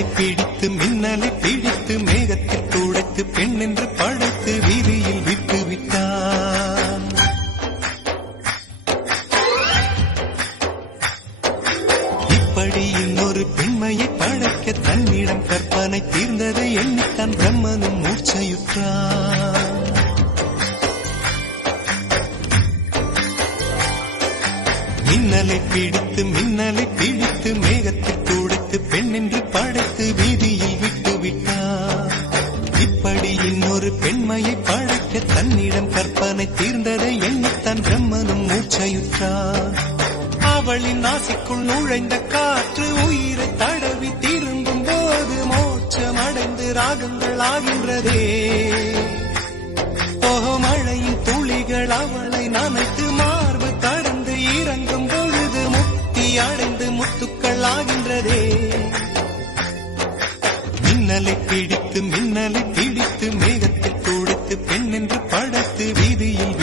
மின்னலை பிடித்து மின்னலை பிடித்து மேகத்தில் துடைத்து பெண் என்று படைத்து வீதியில் விட்டு விட்டான். இப்படி இன்னொரு பெண்மையை படைக்க தன்னிடம் கற்பனை தீர்ந்ததை எண்ணித்தான் பிரம்மனும் மூர்ச்சையுற்றான். மின்னலை பிடித்து மின்னலை பிடித்து மேகத்தில் துடைத்து பெண் என்று படைத்து வீதியில் விட்டு விட்டார். இப்படி இன்னொரு பெண்மையை படைக்க தன்னிடம் கற்பனை தீர்ந்ததை எண்ணித்தான் பிரம்மனும் மூச்சையுற்றார். அவளின் நாசிக்குள் நுழைந்த காற்று உயிரை தடவி திரும்பும் போது மோட்சம் அடைந்து ராகங்கள் ஆகின்றதே. மழையின் துளிகள் அவளை நனைத்து மார்பு கடந்து இறங்கும் பொழுது முக்தி அடைந்து முத்துக்கள் ஆகின்றதே. மின்னலை பிடித்து மின்னலை பிடித்து மேகத்தில் துடைத்து பெண் என்று படைத்து வீதியில்